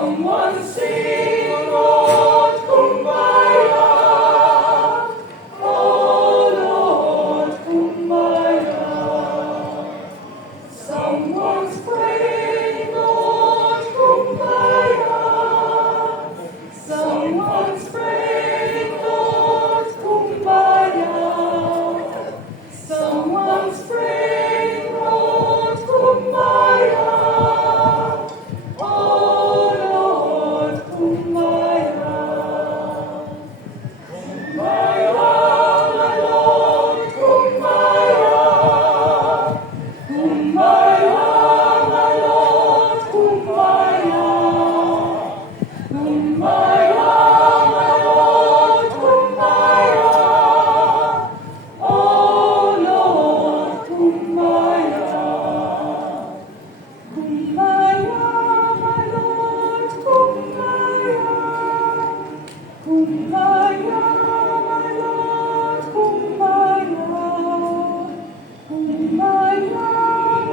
Someone sing, Lord, Kumbaya. Oh, Lord, Kumbaya. Someone's praying, Lord, Kumbaya. Someone's praying, Lord, Kumbaya. Someone's praying, Lord, Kumbaya. Oh, Lord, Kumbaya. Kumbaya, my Lord, Kumbaya. Kumbaya, my Lord, Kumbaya. Kumbaya, my Lord, Kumbaya. Oh, Lord, Kumbaya. Kumbaya, my Lord, Kumbaya. Kumbaya, my Lord, Kumbaya. Kumbaya,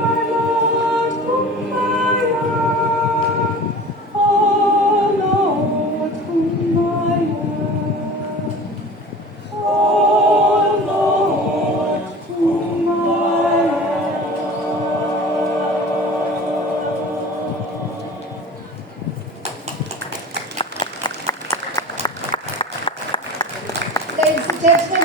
my Lord, Kumbaya. Oh, Lord, Kumbaya. Oh, Lord, Kumbaya. Ladies and gentlemen,